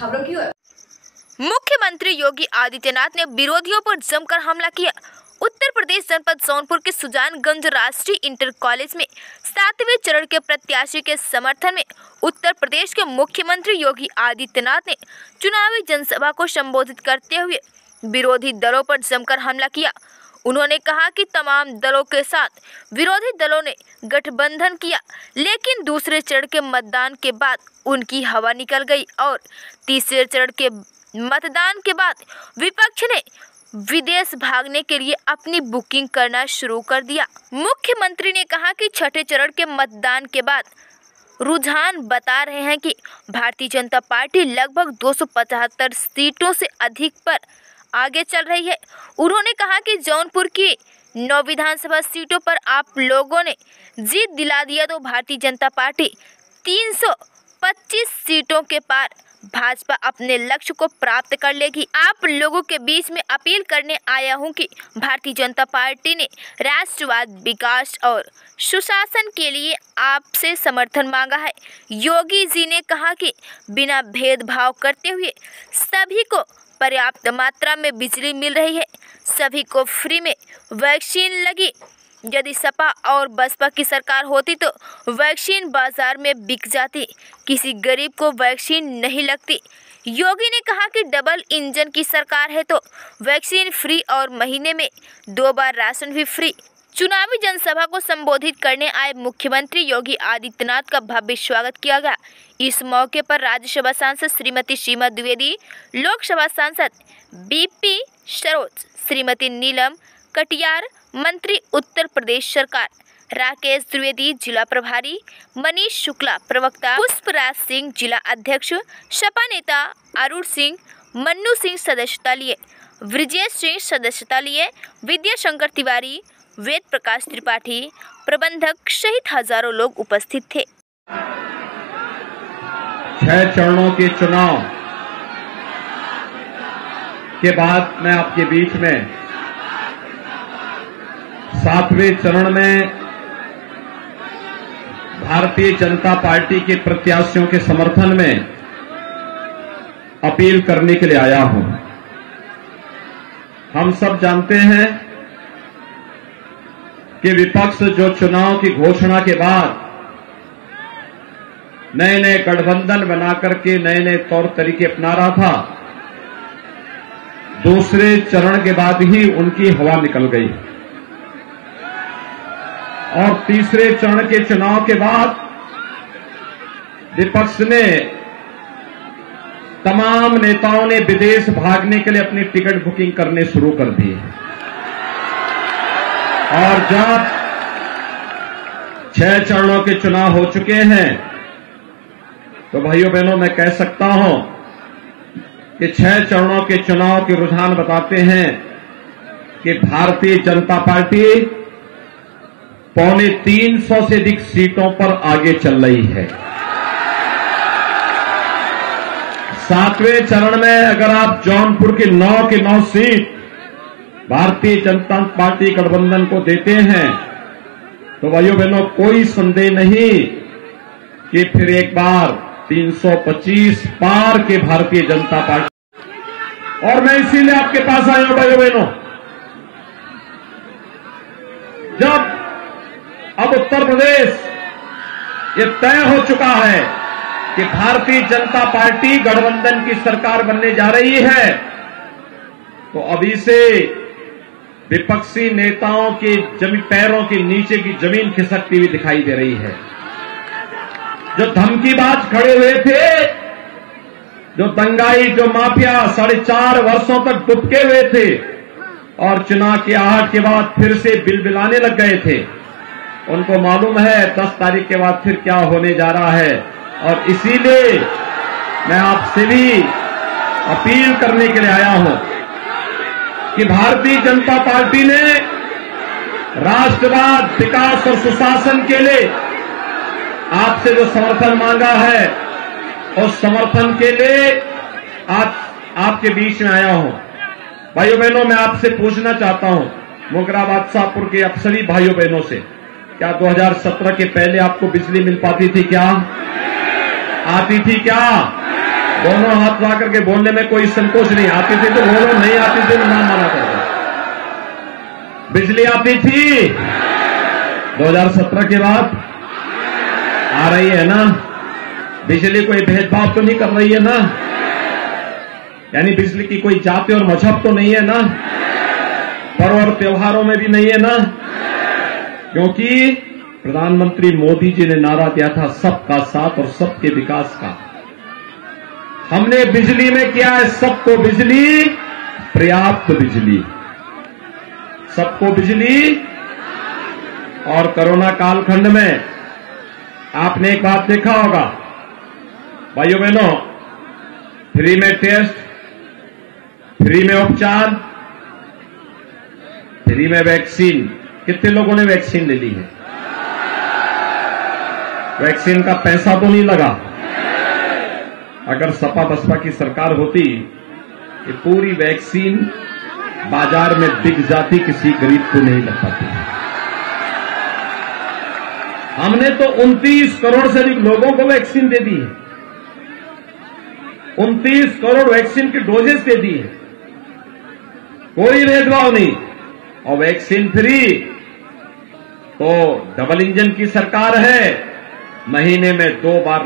खबरों की ओर। मुख्यमंत्री योगी आदित्यनाथ ने विरोधियों पर जमकर हमला किया। उत्तर प्रदेश जनपद जौनपुर के सुजानगंज राष्ट्रीय इंटर कॉलेज में 7वें चरण के प्रत्याशी के समर्थन में उत्तर प्रदेश के मुख्यमंत्री योगी आदित्यनाथ ने चुनावी जनसभा को संबोधित करते हुए विरोधी दलों पर जमकर हमला किया। उन्होंने कहा कि तमाम दलों के साथ विरोधी दलों ने गठबंधन किया, लेकिन दूसरे चरण के मतदान के बाद उनकी हवा निकल गई और तीसरे चरण के मतदान के बाद विपक्ष ने विदेश भागने के लिए अपनी बुकिंग करना शुरू कर दिया। मुख्यमंत्री ने कहा कि छठे चरण के मतदान के बाद रुझान बता रहे हैं कि भारतीय जनता पार्टी लगभग 275 सीटों से अधिक पर आगे चल रही है। उन्होंने कहा कि जौनपुर की 9 विधानसभा सीटों पर आप लोगों ने जीत दिला दिया तो भारतीय जनता पार्टी 325 सीटों के पार भाजपा अपने लक्ष्य को प्राप्त कर लेगी। आप लोगों के बीच में अपील करने आया हूं कि भारतीय जनता पार्टी ने राष्ट्रवाद, विकास और सुशासन के लिए आपसे समर्थन मांगा है। योगी जी ने कहा कि बिना भेदभाव करते हुए सभी को पर्याप्त मात्रा में बिजली मिल रही है, सभी को फ्री में वैक्सीन लगी। यदि सपा और बसपा की सरकार होती तो वैक्सीन बाजार में बिक जाती, किसी गरीब को वैक्सीन नहीं लगती। योगी ने कहा कि डबल इंजन की सरकार है तो वैक्सीन फ्री और महीने में 2 बार राशन भी फ्री। चुनावी जनसभा को संबोधित करने आए मुख्यमंत्री योगी आदित्यनाथ का भव्य स्वागत किया गया। इस मौके पर राज्यसभा सांसद श्रीमती सीमा द्विवेदी, लोकसभा सांसद बीपी सरोज, श्रीमती नीलम कटियार, मंत्री उत्तर प्रदेश सरकार राकेश द्विवेदी, जिला प्रभारी मनीष शुक्ला, प्रवक्ता पुष्पराज सिंह, जिला अध्यक्ष सपा नेता अरुण सिंह, मन्नू सिंह सदस्यता लिए, ब्रिजेश सिंह सदस्यता लिए, विद्याशंकर तिवारी, वेद प्रकाश त्रिपाठी, प्रबंधक सहित हजारों लोग उपस्थित थे। 6 चरणों के चुनाव के बाद मैं आपके बीच में 7वें चरण में भारतीय जनता पार्टी के प्रत्याशियों के समर्थन में अपील करने के लिए आया हूं। हम सब जानते हैं कि विपक्ष जो चुनाव की घोषणा के बाद नए नए गठबंधन बनाकर के नए नए तौर तरीके अपना रहा था, दूसरे चरण के बाद ही उनकी हवा निकल गई और तीसरे चरण के चुनाव के बाद विपक्ष ने तमाम नेताओं ने विदेश भागने के लिए अपनी टिकट बुकिंग करने शुरू कर दी और जब 6 चरणों के चुनाव हो चुके हैं तो भाइयों बहनों मैं कह सकता हूं कि 6 चरणों के चुनाव के रुझान बताते हैं कि भारतीय जनता पार्टी 350 से अधिक सीटों पर आगे चल रही है। 7वें चरण में अगर आप जौनपुर की 9 की 9 सीट भारतीय जनता पार्टी गठबंधन को देते हैं तो भाइयों बहनों कोई संदेह नहीं कि फिर एक बार 325 पार के भारतीय जनता पार्टी। और मैं इसीलिए आपके पास आया हूं भाइयों बहनों, जब अब उत्तर प्रदेश ये तय हो चुका है कि भारतीय जनता पार्टी गठबंधन की सरकार बनने जा रही है, तो अभी से विपक्षी नेताओं के पैरों के नीचे की जमीन खिसकती हुई दिखाई दे रही है। जो धमकीबाज खड़े हुए थे, जो दंगाई, जो माफिया 4.5 वर्षों तक दुबके हुए थे और चुनाव की आहट के बाद फिर से बिलबिलाने लग गए थे, उनको मालूम है 10 तारीख के बाद फिर क्या होने जा रहा है। और इसीलिए मैं आपसे भी अपील करने के लिए आया हूं कि भारतीय जनता पार्टी ने राष्ट्रवाद, विकास और सुशासन के लिए आपसे जो समर्थन मांगा है, उस समर्थन के लिए आज आपके बीच में आया हूं। भाइयों बहनों मैं आपसे पूछना चाहता हूं, मोगरा बादशाहपुर के आप सभी भाइयों बहनों से, क्या 2017 के पहले आपको बिजली मिल पाती थी? क्या आती थी? क्या दोनों हाथ ला करके बोलने में कोई संकोच नहीं। आती थी तो बोलो, नहीं आती थी तो नाम माना करते। बिजली आती थी 2017 के बाद, आ रही है ना? बिजली कोई भेदभाव तो नहीं कर रही है ना? यानी बिजली की कोई जाति और मजहब तो नहीं है ना? पर्व और त्योहारों में भी नहीं है ना? क्योंकि प्रधानमंत्री मोदी जी ने नारा दिया था सबका साथ और सबके विकास का। हमने बिजली में किया है सबको बिजली, पर्याप्त बिजली, सबको बिजली। और कोरोना कालखंड में आपने एक बात देखा होगा भाइयों बहनों, फ्री में टेस्ट, फ्री में उपचार, फ्री में वैक्सीन। कितने लोगों ने वैक्सीन ले ली है? वैक्सीन का पैसा तो नहीं लगा। अगर सपा बसपा की सरकार होती, ये पूरी वैक्सीन बाजार में बिक जाती, किसी गरीब को नहीं लग पाती। हमने तो 29 करोड़ से अधिक लोगों को वैक्सीन दे दी है, 29 करोड़ वैक्सीन की डोजेस दे दी है, कोई भेदभाव नहीं। और वैक्सीन फ्री। तो डबल इंजन की सरकार है, महीने में 2 बार